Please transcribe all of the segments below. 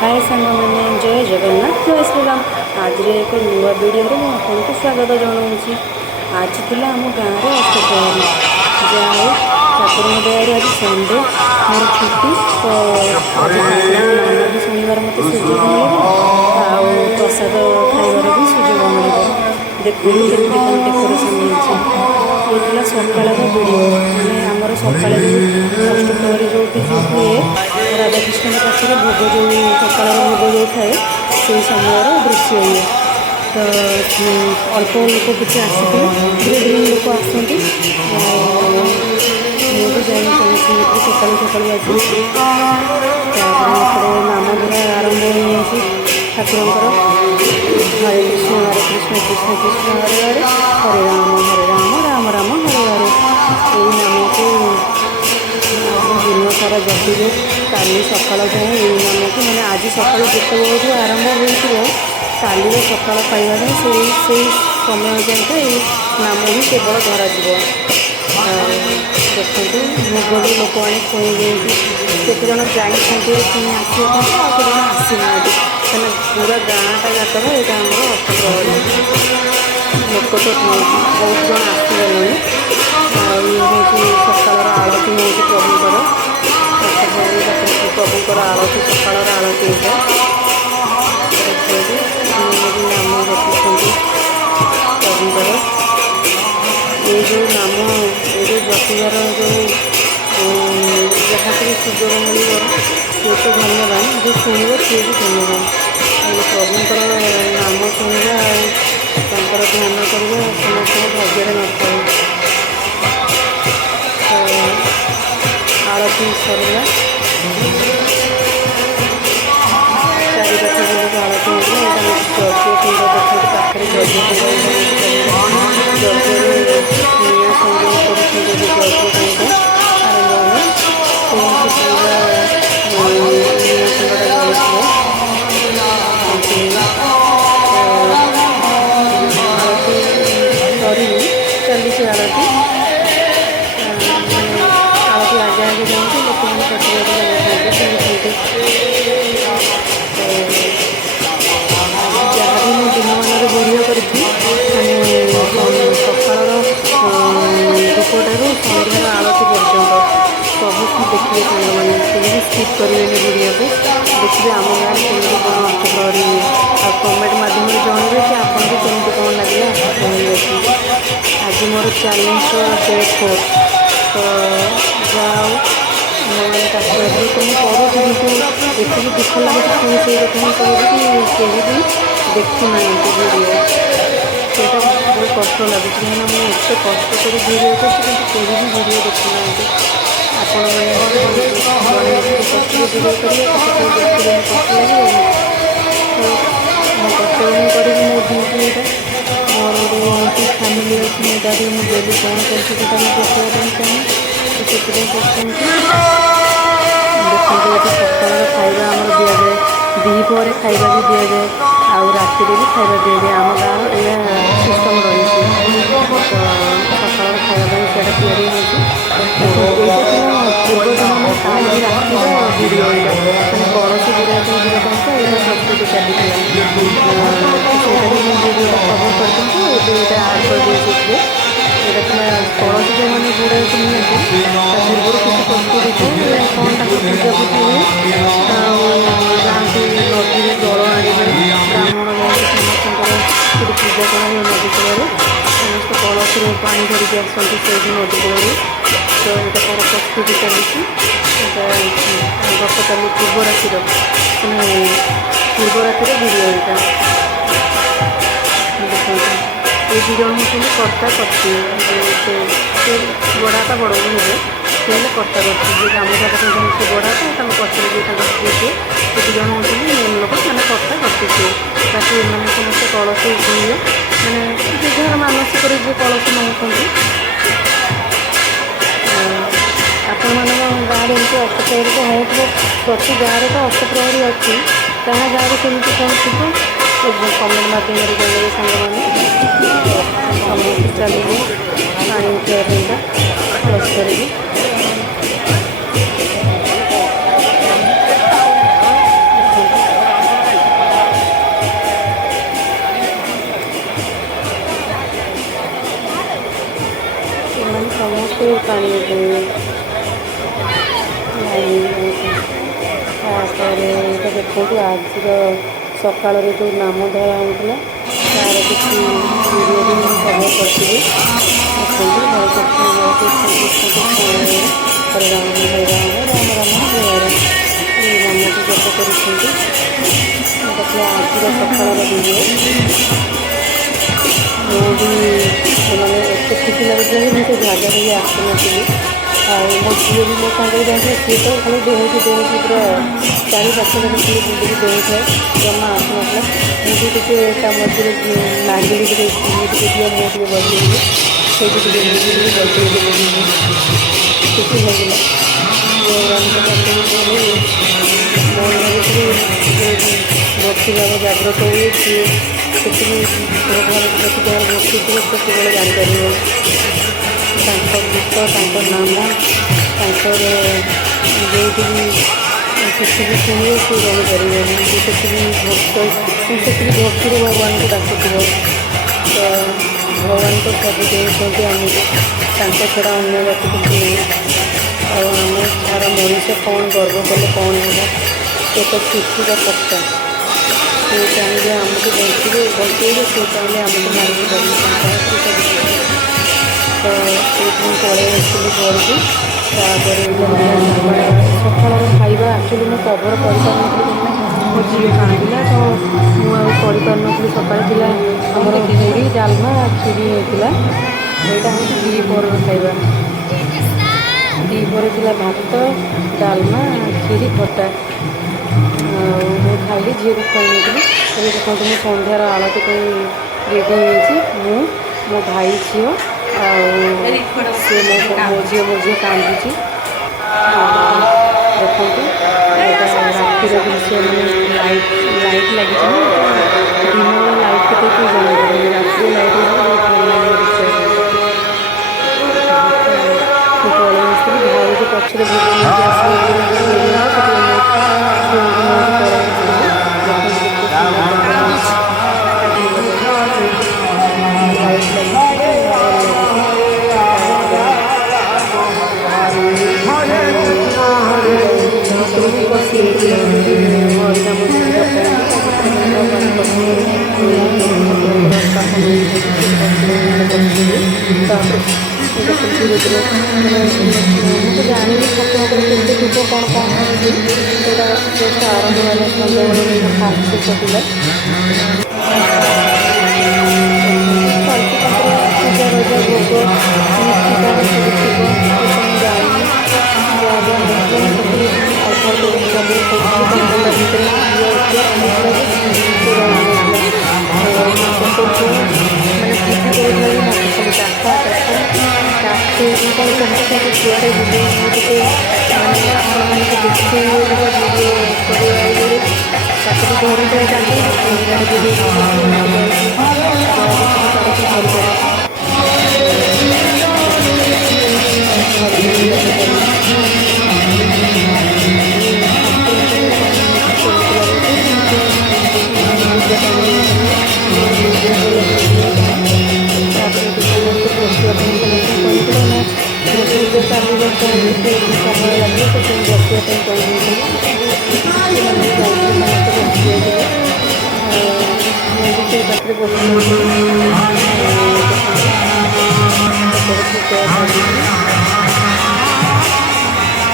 हाय सांग मैंने जय जगन्नाथ जय श्रीराम। आज एक नुआ वीडियो में आपको स्वागत जनाऊँगी। आज थी आम गाँव में अष्टप्रहरी जाए ठाकुर दयार आज संडे मोर छुट्टी तो आज नाम भी शुणवार मत सुजोग मिले प्रसाद खाइबार भी सुजोग मिले। देखो केमती कौन डेकोरेसन होता सकाल वीडियो मैंने आमर सका अष्टप्रहरी जो हुए राधाकृष्ण पाखे भोग जो सकाल भोग जो थाए से समय दृश्य ये तो अल्प लोक किसी आसी धीरे धीरे लोक आसती मुझे जाए कौन सका सका आसपे नाम धरा आरंभ हो ठाकुर हरे कृष्ण कृष्ण कृष्ण हरे हरे हरे राम राम राम हरे हरे यही नाम को दिन सारा जपिले काली सकाल जाए यही नाम को मैंने आज सकाल जिते आरंभ हो काली सकाल पाइबा से समय जाए ये नाम भी केवल धर देखते भोग भी लोक मैंने खुई केत जन जाइए आसना आसीना कहीं पूरा गाँटा जाक यहाँ आम अष्टप्रहरी लोक तो बहुत जन आसगले ये सकाल आरती हो प्रभुंर अष्टप्रहरी प्रभुंर आरती सकाल आरती नाम जपुं प्रभुंर ये जो नाम ये जो जपिबार जो जहाँ भी सुजोग मिले सी तो धन्यवाद जो शुणव सी भी धन्यवाद प्रभुंर नाम शुणा और ध्यान करवा समस्त भाग्य न था आरती सरला चारिपाख जो आरती होगा यज्ञ कुंड देखते पाखे यज्ञ कुंड यज्ञ निया संग्रह कर यज्ञ कुंड आरंभ हो पूरा निया कुंडा आरती चली आरती आरती आगे आगे जाऊँगी लोक मैंने जहाँ भी मुझे दिन मान वीडियो करी सकाल धूपठार सन्धार आरती पर्यटन सबको देखिए सांग मैंने कहीं स्किप करेंगे वीडियो को देखिए आम गाँव केमी कौन अष्टप्रहरी हुए आ कमेंट माध्यम जनइबे कि आपन भी केमती कौन लगे अष्टप्रहरी आज मोर चैलेंज डे 4 तो जाओ मैंने तो मुझे करूँ कितनी दुख लगे पुणी से कथा कहूँ कि कहीं भी देखी ना वीडियो से बहुत कष्ट लगे कहीं मुझे एत कष्ट कर वीडियो करती कहीं भी वीडियो देखी ना आपण मैंने कष्ट वीडियो करेंगे देखिए कष्ट लगे तो मैं कष्ट नहीं करी मो ड्यूटी मोर गोटे फैमिली अच्छी मैं दादी मुझे डेली कौन करती देखा चाहिए तो से देखते ये सकाल खाଇବା आमर दि जाए दीपर खाଇବା भी दि जाए आउ राति भी खाଇବା दि जाए आम गाँव यह सिस्टम रही तो सकाल खाଇବା सीटा तैयारी हो पूर्व दिन काली रातिर वीडियो मैंने कलसी बुढ़ा जावाई यहाँ प्रस्तुति चली वीडियो कवर कर ये आड कर यहाँ कलसी जो मैंने बुढ़ा निहती पूर्व किसी प्रस्तुति थे कौन पूजा पूजी हुए जाती नदी जल आने ब्राह्मण जाती समस्त पूजा कर नदी कूल समस्त कलसी पानी धरिकी आसती से नदी कूल तो यहाँ तार प्रस्तुति चली गत काली पूर्व रातिर वीडियो यहाँ ये दुई जन होती कर्ता करती बड़ापा बड़ हे सी कर्ता करती जी गामुछा पकाते से बड़ापा पचर जी स्त्री से दुई जन होती मेन लोक मैंने कर्ता करती सी बाकी मैंने समस्त कलसी हुए मैंने जार मानसिक जी कलसी नौकरी आपण मान गाँव एमती अष्टप्रहरी तो हो प्रति गाँव तो अष्टप्रहरी अच्छी क्या गाँव में केमती कौन थी कमेंट माध्यम जनइबे सांग मैंने चलिए पानी उठाइबा प्लस करी ତାପରେ ଏଇଟା ଦେଖନ୍ତୁ ଆଜିର ସକାଳରେ ଯେଉଁ ନାମ ଧରା ହେଉଥିଲା ତାର କିଛି ଭିଡ଼ିଓ ବି ମୁଁ କଭର କରିଥିଲି। ଦେଖନ୍ତୁ ହରେ କୃଷ୍ଣ ହରେ କୃଷ୍ଣ କୃଷ୍ଣ କୃଷ୍ଣ ହରେ ରାମ ହରେ ରାମ ରାମ ରାମ ହରେ ହରେ ଏଇ ନାମକୁ ଜପ କରୁଛନ୍ତି। ଏଇଟା ଥିଲା ଆଜିର ସକାଳର ଭିଡ଼ିଓ। ମୁଁ ବି ମାନେ ଏତେ ଖୁସି ଲାଗୁଥିଲା ଯେ ମୁଁ ସେ ଜାଗାରେ ବି ଆସିନଥିଲି। ଆଉ ମୋ ଝିଅ ବି ମୋ ସାଙ୍ଗରେ ଯାଇଥିଲା, ସିଏ ତ ଖାଲି ଡେଉଁଛି ପୁରା ଚାରି ପାଖରେ ଖାଲି ବୁଲିକି ଡେଉଁଥାଏ, ଜମା ଆସୁନଥିଲା। ମୁଁ ବି ଟିକେ ତା ମଝିରେ ମାଗିଲି ଟିକେ ଦିଅ ମୁଁ ଟିକେ ବଜେଇବି, ସେଇଠି ଟିକେ ମୁଁ ବି ଟିକେ ବଜେଇଦେଲି, ଟିକେ ଖୁସି ଲାଗିଲା। ଭଗବାନଙ୍କ ପାଖରେ ଗଲେ ମନରେ ଯେତିକି ଭକ୍ତିଭାବ ଜାଗ୍ରତ ହୁଏ, ସିଏ ସେତିକି ଭଗବାନଙ୍କ ପ୍ରତି ଯାହାର ଭକ୍ତି ଥିବ ସେ କେବଳ ଜାଣିପାରିବ। ତାଙ୍କ ଗୀତ, ତାଙ୍କ ନାମ, ତାଙ୍କର ଯେଉଁଠି ବି କିଛି ବି ଶୁଣିବ ସେ ରହିପାରିବନି। ଯେ ସେତିକି ସେତିକି ଭକ୍ତିରେ ଭଗବାନଙ୍କୁ ଡାକୁଥିବ। ତ ଭଗବାନ ତ ସବୁ ଦେଉଛନ୍ତି ଆମକୁ, ତାଙ୍କ ଛଡ଼ା ଅନ୍ୟ ଗତି କିଛି ନାହିଁ। ଆଉ ଆମେ ଛାଡ଼ ମଣିଷ କ'ଣ ଗର୍ବ କଲେ କ'ଣ ହେବ, ସେ ତ ସୃଷ୍ଟିର କର୍ତ୍ତା। ସେ ଚାହିଁଲେ ଆମକୁ ବଞ୍ଚେଇବେ, ସେ ଚାହିଁଲେ ଆମକୁ ମାରିକି ପାରିବେ, ତାଙ୍କ ହାତରେ ସବୁ କିଛି। ତ ସେଇଠି ମୁଁ ପଳେଇ ଆସିଥିଲି ଘରକୁ। ତାପରେ ସକାଳର ଖାଇବା ଆକ୍ଚୁଆଲି ମୁଁ କଭର କରିପାରିନଥିଲି, କାହିଁକିନା ମୋ ଝିଅ କାନ୍ଦିଲା, ତ ମୁଁ ଆଉ କରିପାରିନଥିଲି। ସକାଳେ ଥିଲା ଆମର ମୁଢ଼ି ଡାଲମା କ୍ଷୀରି ହେଇଥିଲା। ଏଇଟା ହେଉଛି ଦ୍ୱିପହରର ଖାଇବା। ଦ୍ୱିପହରେ ଥିଲା ଭାତ, ଡାଲମା, କ୍ଷୀରି, ଖଟା। ଆଉ ମୁଁ ଖାଇଲି, ଝିଅକୁ ଖୁଆଇ ନେଇଥିଲି। ଏବେ ଦେଖନ୍ତୁ ମୁଁ ସନ୍ଧ୍ୟାର ଆଳତି ପାଇଁ ରେଡ଼ି ହେଇଯାଇଛି। ମୁଁ, ମୋ ଭାଇ ଝିଅ ଆଉ ସିଏ ମୋ ଝିଅ କାନ୍ଦୁଛି। ଦେଖନ୍ତୁ ଏଇଟା ରାତିର ଦୃଶ୍ୟ, ମାନେ ଲାଇଟ୍ ଲାଗିଛି ନା, ତ ଦିନବେଳେ ଲାଇଟ୍ କେତେ ଜାଣିପାରିନି, ରାତିରେ ଲାଇଟ୍ ଲାଗିଲେ ବହୁତ ଭଲ ଲାଗିବ ଦେଖିବା ପାଇଁ। ମୁଁ ପଳେଇ ଆସିଥିଲି, ଭାଉଜ ପଛରେ ଭୋଗ ନେଇକି ଆସିବେ ବୋଲି ମୋତେ କହୁଛନ୍ତି, ସେଥିପାଇଁ ମୁଁ ଝିଅଙ୍କୁ ନେଇକି ପଳେଇ ଆସିଥିଲି। ଦେଖନ୍ତୁ କେତେ ସୁନ୍ଦର ଦେଖାଯାଉଛି, ଠାକୁରଙ୍କ ଜାଗା ଲାଇଟ୍ ଲାଗିଛି, ଭଲ ଲାଗୁଛି। ତାପରେ ଭିତରକୁ ପଶି ହରିନାମ ଜପନ୍ତି, ତା ଭିତରେ ମାନେ ଭଗବାନ ପଶିକି ଠାକୁରଙ୍କର ସ୍ଥାପନ ହୋଇଛନ୍ତି, ସେ ପଶିକି ବସିଥିବେ। ତାପରେ ଦେଖନ୍ତୁ ଧୀରେ ଧୀରେ ମାନେ ମୁଁ ତ ଜାଣିନି ଠାକୁରଙ୍କର କେତେ ଧୂପ କ'ଣ ଅଛି। ଏଇଟା ଜଷ୍ଟ ଆରମ୍ଭ ହେଲା, ସନ୍ଧ୍ୟାବେଳେ ଏଇଟା ଫାଷ୍ଟ ଧୂପ ଥିଲା। ଦେଖନ୍ତୁ ଚାଲିଛି ତାଙ୍କର ପୂଜା ରଜା ଭୋଗ ନୀତି କ'ଣ ସବୁ ଥିବ, ସେ ତ ମୁଁ ଜାଣିନି। ଯାହା ଯାହା ହେଇଥିଲା ମୁଁ ସବୁ ଅଳ୍ପ ଅଳ୍ପ କରି କଭର କରୁଥିଲି, କାହିଁକିନା ତା ଭିତରେ ମୋ ଝିଅ ଏତେ କାନ୍ଦୁଥିଲା ଯେ ସେ ରହିଯାଉଥିଲା। ଛୋଟ ଝିଅ ମାନେ ଜିଦି କରୁଥିଲା ଯେ ମୋତେ ଖାଲି କାଖେଇକି କ'ଣ ସମସ୍ତଙ୍କୁ ଛୁଆରେ ବୁଲେଇ ମୁଁ ଟିକେ ମାନେ ଆପଣମାନଙ୍କୁ ଦେଖେଇବି ବୋଲି ତା ଭିଡ଼ିଓ କରିବା ଇଏରେ ତାକୁ ବି ଧରିଥାଏ କାଖେଇକି, ପୁଣି ଇଆଡ଼େ ଭିଡ଼ିଓ ବନଉଛି। ଏମିତି କରିକି ଯାହା ଯେତିକି ପାରୁଛି କରିଚାଲିଛି। ଭାରି ଭଲ ଲାଗିଲା ବି। ଠାକୁରଙ୍କର ମାନେ ନୀତି ଚାଲିଥିଲା ବୋଧେ, ତାଙ୍କ ପୂଜା ଟାଇମ୍ ହେଇଥିଲା, ଭିଡ଼ିଓ ଭଲ ସୁଟ୍ ହେଇଥିଲା। ତାପରେ ଏଠି ସମସ୍ତେ ବସିବା ପାଇଁ ସମସ୍ତଙ୍କୁ କହିଥିଲେ ନା ପୂଜା ଚାଲିବ, ତ ଟିକେ ସମୟ ଲାଗିବ, ସେଥିପାଇଁ ବସିବା ପାଇଁ କହିଦେଇଥିଲେ। ସେମାନେ ବି ଯାଇଥିଲେ, ସମସ୍ତେ ବସି ଯାଇଥିଲେ। ମୁଁ ବି ସେଇ ପାଖରେ ବସି ଯାଇଥିଲି। ଦେଖନ୍ତୁ ସେପଟେ ପୂଜା ଚାଲିଛି,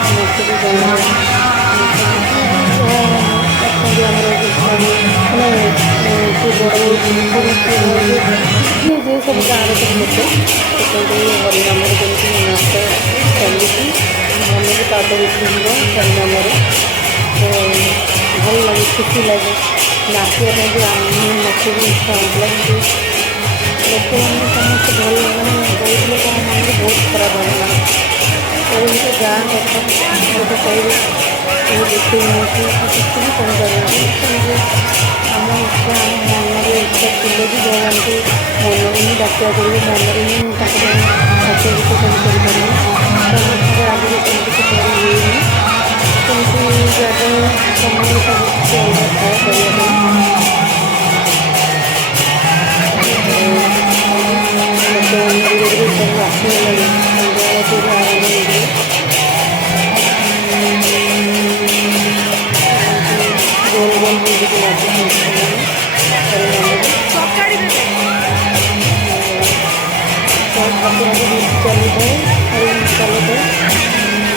ସମସ୍ତେ ବି ଗାଁର ସମସ୍ତେ ଯାହା ଅଛନ୍ତି ଆମର ସବୁ ମାନେ କିଏ ବଡ଼ ପିଢ଼ି, କିଏ ଭାଉଜ, ଯିଏ ସବୁ ଗାଁର ସବୁ ଲୋକ। ଦେଖନ୍ତୁ ହରିନାମରେ କେମିତି ନାଚ ଚାଲିଛି, ମନକୁ ପାଦ ଉଠିଯିବ ହରିନାମରେ। ତ ଭଲ ଲାଗେ, ଖୁସି ଲାଗେ। ନାଚିବା ପାଇଁ ବି ମୋତେ ବି ଇଚ୍ଛା ହେଉଥିଲା, କିନ୍ତୁ ଲୋକମାନେ ସମସ୍ତେ ଭଲ ମାନେ କହୁଥିଲେ, କ'ଣ ମନରେ ବହୁତ ଖରାପ ଭାବନା। କହିଲେ ଗାଁ କଥା ଗୋଟେ କହିବେ, କେହି ଦେଖେଇ ନାହାନ୍ତି କି କିଛି ବି କହିପାରୁନାହାନ୍ତି। ସେମିତି ଆମ ଇଚ୍ଛା, ଆମ ମନରେ ଇଚ୍ଛା ଥିଲେ ବି ଭଗବାନଙ୍କୁ ମନରୁ ହିଁ ଡାକିବା ପଡ଼ିବ, ମନରେ ହିଁ ତାଙ୍କ ପାଇଁ ନାଚ ଗୀତ ସବୁ କରିପାରିବ। ତ ମୋ ସାଙ୍ଗେ ଆଗରୁ ସେମିତି କିଛି କରି ହୁଏନି, ସେମିତି ଜାଗା ସମୟ ସବୁ କିଛି ଅଲଗା ଥାଏ କରିବା ପାଇଁ। ତାପରେ ଦେଖନ୍ତୁ ଲୋକମାନେ ଧୀରେ ଧୀରେ ସବୁ ଆସିଗଲେଣି, ସନ୍ଧ୍ୟା ଆଳତି ଏବେ ଆରମ୍ଭ ହେଇଯିବ। ବୁଲିକି ନାଚୁଛନ୍ତି ସେମାନେ ହରିନାମରେ। ଠାକୁରଙ୍କ ଡ୍ୟୁଟି ଚାଲିଥାଏ, ହରିନାମ ଚାଲିଥାଏ।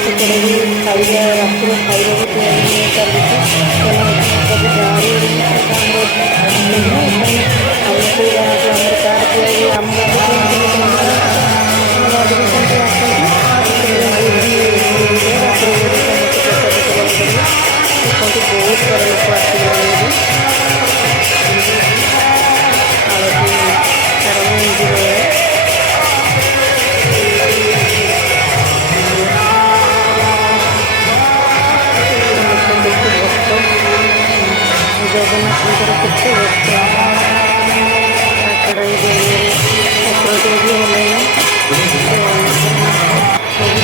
ସେପଟେ ବି ଖାଇବା ରାତିର ଖାଇବା ବି ତିଆରି ଚାଲିଛି। ସବୁ ଗାଁରୁ ଆମର ଆମ ସେଇ ଗାଁକୁ ଆମର କାର୍ଡ଼ ତିଆରି ଆମ ଗାଁକୁ ଆମ ଗାଁକୁ ବି ସେମିତି ଆସନ୍ତି। ରାତିରେ ଭୋଜି ସମସ୍ତେ ପ୍ରସାଦ ସେବନ କରିବେ। ଦେଖନ୍ତୁ ବହୁତ ସାରା ଲୋକ ଆସିଗଲେଣି ଏବେ। ଆଳତି ଆରମ୍ଭ ହେଇଯିବ। କେତେ ଭକ୍ତ, ଜଗନ୍ନାଥଙ୍କର କେତେ ଭକ୍ତ। ଆଖଡ଼ାଇ ଜମିରେ ଠାକୁରଟେ ବି ହେଲେଣି। ପ୍ରଭୁ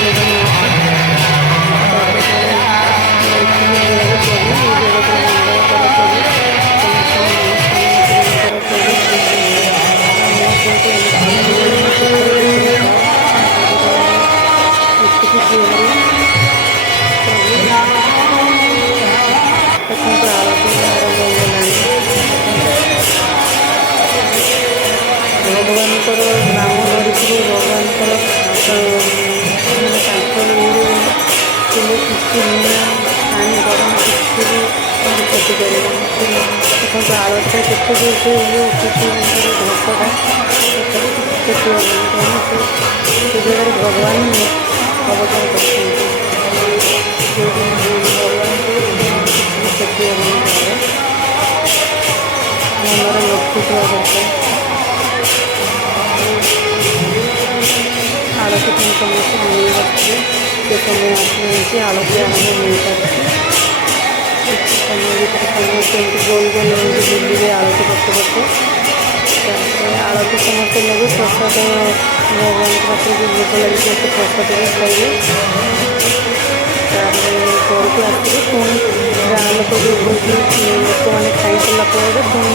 ଜଗନ୍ନାଥ ତାପରେ ଏଠିକି ବେଳରେ ପ୍ରଭୁ ଏ ଜଗତର ମଙ୍ଗଳ କର ପ୍ରଭୁ, ସମସ୍ତଙ୍କ ମନସ୍କାମନା ପୂରଣ କର ପ୍ରଭୁ। ମୋ ସହିତ ଏମିତି ସବୁବେଳେ ମୋ ସୁଖରେ ଦୁଃଖରେ ଥାଅ। ପ୍ରଭୁର ଏତିକି ପ୍ରିୟ ହେଲା ପ୍ରଭୁ। ଦେଖନ୍ତୁ ଆଳତି ଆରମ୍ଭ ହେଇଗଲାଣି। ଦେଖନ୍ତୁ ଭଗବାନଙ୍କର ନାମ ଧରିଥିବେ, ଭଗବାନଙ୍କର ମାନେ ତାଙ୍କ ଇଏରେ ଥିଲେ କିଛି ନିଆଁ ପାଣି ଗରମ କିଛି ବି ତାଙ୍କୁ କ୍ଷତି କରିବନି। ଦେଖନ୍ତୁ ଆଳତିଟା କେତେ ଜୋରସେ ଇଏ ଉଠୁଛି, ତାଙ୍କର ଢଙ୍କଟା ତଥାପି କିଛି କ୍ଷତି ହେବନି, କାହିଁକିନା ସେ ଜାଗାରେ ଭଗବାନ ହିଁ ଅବତାର କରିଛନ୍ତି। ଯେଉଁଠି ଭଗବାନଙ୍କୁ କିଛି ବି କ୍ଷତି ହେବନି କାହାର। ମନରେ ଭକ୍ତି ଥିବା ଦରକାର। ଆଳତି ପାଇଁ ସମସ୍ତେ ଅନେଇ ବସିବେ। ସେ ସମୟ ଆସିଯାଇଛି, ଆଳତି ଆରମ୍ଭ ହୋଇପାରିଛି। କିଛି ସମୟ ଭିତରେ ସମସ୍ତେ ଏମିତି ଗୋଲ ଗୋଲ ଏମିତି ବୁଲିବେ ଆଳତି ପଛେ ପଛେ। ତାପରେ ଆଳତି ସମସ୍ତେ ନେବେ, ପ୍ରସାଦ ଭଗବାନଙ୍କ ପାଖରେ ଯେଉଁ ଭୋଗ ଲାଗିଥିବ ସେ ପ୍ରସାଦ ବି ଖାଇବେ। ତାପରେ ଘରକୁ ଆସିବେ। ପୁଣି ଗାଁ ଲୋକ ଯେଉଁ ଭୋଜି ଲୋକମାନେ ଖାଇସାରିଲା ପରେ ପୁଣି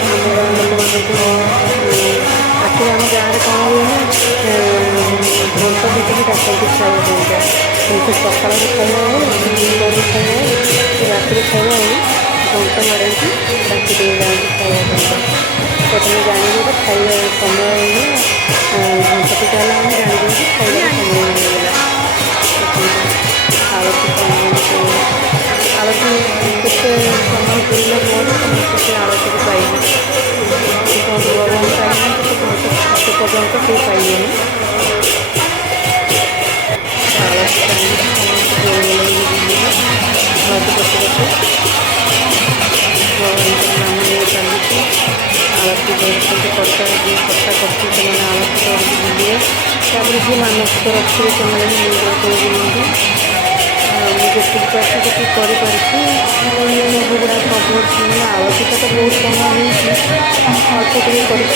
ଆମ ଗାଁ ଲୋକମାନଙ୍କୁ ଆକ୍ଚୁଆଲି ଆମ ଗାଁରେ କ'ଣ ହୁଏ ନା, ଘଣ୍ଟ ପିଟିକି ଡାକନ୍ତି ଖାଇବା ପାଇଁକା। କିନ୍ତୁ ସକାଳର ଖାଇବା ହଉ, ଦିପହର ଖାଇବା ହଉ, କି ରାତିରେ ଖାଇବା ହଉ, ଘଣ୍ଟ ବାଡ଼େଇକି ଡାକି ଦେଇ ଯାଆନ୍ତି ଖାଇବା ପାଇଁକା। ପ୍ରଥମେ ଜାଣିବେ ଯେ ଖାଇବା ସମୟ ହେଇଗଲା, ଘଣ୍ଟ ପିଟା ହେଲା ମାନେ ଜାଣିଦେବେ ଯେ ଖାଇବାର ସମୟ ହେଇଗଲା। ଦେଖନ୍ତୁ ଆଳତି ଆଳତି କେତେ ସମୟ ପୁରିଲା ପରେ ସମସ୍ତେ ସେ ଆଳତିକୁ ପାଇବେ। ଯେପର୍ଯ୍ୟନ୍ତ ଭଗବାନ ପାଇନାହାନ୍ତି ସେ ପର୍ଯ୍ୟନ୍ତ କେହି ପାଇବେନି। ଆଳତି ଟାଇମ୍ରେ ସମସ୍ତେ ଗୋଳ ଗୋଳ ହେଇକି ବୁଲିବେ ଆଳତି ପଛେ ପଛେ। ଭଗବାନଙ୍କର ନାମ ନିଆ ଚାଲିଛି। ଆଳତି କରୁଛନ୍ତି, କର୍ତ୍ତା ଯିଏ କର୍ତ୍ତା କରୁଛି ସେମାନେ ଆଳତି କରିକି ବୁଲିବେ। ତାପରେ ଯିଏ ମାନସିକ ରଖିବେ ସେମାନେ ବି ମନ୍ଦିରକୁ ବୁଲନ୍ତି। ମୁଁ ଯେତିକି ପାରୁଛି ସେତିକି କରିପାରୁଛି। ସବୁଗୁଡ଼ା କଭର୍ ମାନେ ଆଳତିଟା ତ ବହୁତ ସମୟ ହେଇଛି, ଅଳ୍ପ ଟିକେ କରିଛି।